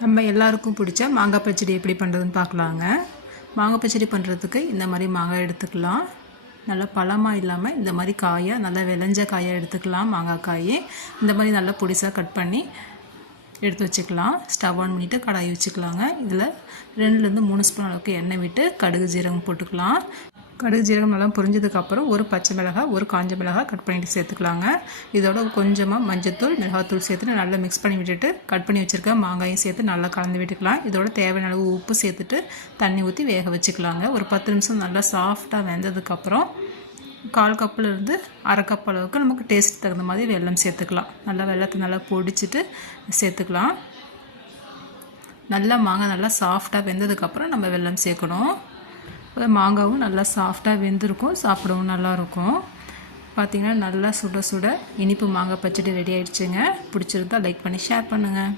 நம்ம எல்லாருக்கும் பிடிச்ச மாங்காய் பச்சடி எப்படி பண்ணுறதுன்னு பார்க்கலாங்க. மாங்காய் பச்சடி பண்ணுறதுக்கு இந்த மாதிரி மாங்காய் எடுத்துக்கலாம். நல்லா பழமாக இல்லாமல் இந்த மாதிரி காயை நல்லா விளைஞ்ச காயாக எடுத்துக்கலாம் மாங்காய் காய். இந்த மாதிரி நல்லா பொடிசாக கட் பண்ணி எடுத்து வச்சுக்கலாம். ஸ்டவ் ஆன் பண்ணிவிட்டு கடாய் வச்சுக்கலாங்க. இதில் ரெண்டுலேருந்து மூணு ஸ்பூன் அளவுக்கு எண்ணெய் விட்டு கடுகு ஜீரகம் போட்டுக்கலாம். கடுகு ஜீரகம் நல்லா புரிஞ்சதுக்கப்புறம் ஒரு பச்சை மிளகாய் ஒரு காஞ்ச மிளகாய் கட் பண்ணிட்டு சேர்த்துக்கலாங்க. இதோட கொஞ்சமாக மஞ்சத்தூள் மிளகாத்தூள் சேர்த்துட்டு நல்லா மிக்ஸ் பண்ணி விட்டுட்டு கட் பண்ணி வச்சுருக்க மாங்காயும் சேர்த்து நல்லா கலந்து விட்டுக்கலாம். இதோட தேவையான அளவு உப்பு சேர்த்துட்டு தண்ணி ஊற்றி வேக வச்சுக்கலாங்க. ஒரு பத்து நிமிஷம் நல்லா சாஃப்டாக வெந்ததுக்கப்புறம் கால் கப்புலேருந்து அரை கப் அளவுக்கு நமக்கு டேஸ்ட் தகுந்த மாதிரி வெல்லம் சேர்த்துக்கலாம். நல்லா வெள்ளத்தை நல்லா பொடிச்சிட்டு சேர்த்துக்கலாம். நல்லா மாங்காய் நல்லா சாஃப்டாக வெந்ததுக்கப்புறம் நம்ம வெல்லம் சேர்க்கணும். அப்போ மாங்காவும் நல்லா சாஃப்டாக வெந்திருக்கும் சாப்பிடவும் நல்லாயிருக்கும் பார்த்திங்கன்னா நல்லா சுட சுட இனிப்பு மாங்காய் பச்சடி ரெடி ஆகிடுச்சுங்க பிடிச்சிருந்தா லைக் பண்ணி ஷேர் பண்ணுங்கள்